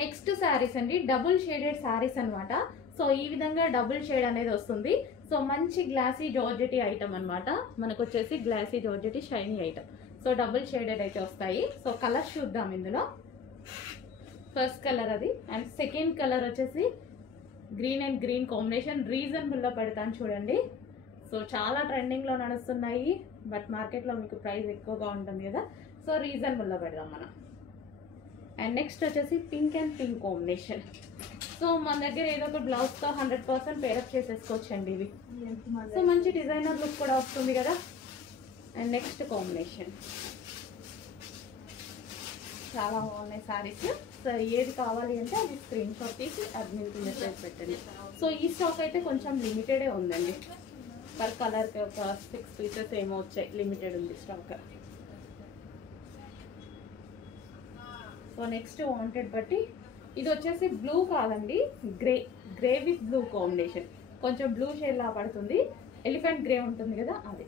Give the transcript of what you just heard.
Next saris అండి double shaded saris అనమాట. So ఈ విధంగా డబుల్ షేడ్ అనేది వస్తుంది. సో మంచి గ్లాసీ జార్జెటీ ఐటమ్ అనమాట. మనకు వచ్చేసి glossy georgette shiny item. So double shaded అయితే వస్తాయి. సో కలర్ చూద్దాం. ఇందులో ఫస్ట్ కలర్ అది, అండ్ సెకండ్ కలర్ వచ్చేసి గ్రీన్ అండ్ గ్రీన్ కాంబినేషన్. రీజనబుల్లో పెడతాను చూడండి. సో చాలా ట్రెండింగ్లో నడుస్తున్నాయి, బట్ మార్కెట్లో మీకు ప్రైస్ ఎక్కువగా ఉంటుంది కదా. సో రీజనబుల్లో పెడదాం మనం. అండ్ నెక్స్ట్ వచ్చేసి pink and pink combination. So మన దగ్గర ఏదో ఒక బ్లౌజ్తో 100% పేరప్ చేసేసుకోవచ్చండి ఇవి. సో మంచి డిజైనర్ లుక్ కూడా వస్తుంది కదా. అండ్ నెక్స్ట్ కాంబినేషన్ చాలా బాగున్నాయి శారీస్. సో ఏది కావాలి అంటే అది స్క్రీన్ షాట్ తీసి అడ్మిన్కి మెసేజ్ పెట్టండి. సో ఈ స్టాక్ అయితే కొంచెం లిమిటెడే ఉందండి. పర్ కలర్కి ఒక 6 పీసెస్ ఏమో వచ్చాయి, లిమిటెడ్ ఉంది స్టాక్. సో నెక్స్ట్ వాంటెడ్ బట్టి ఇది వచ్చేసి బ్లూ కాదండి, గ్రే విత్ బ్లూ కాంబినేషన్. కొంచెం బ్లూ షేడ్ లా పడుతుంది, ఎలిఫెంట్ గ్రే ఉంటుంది కదా అది.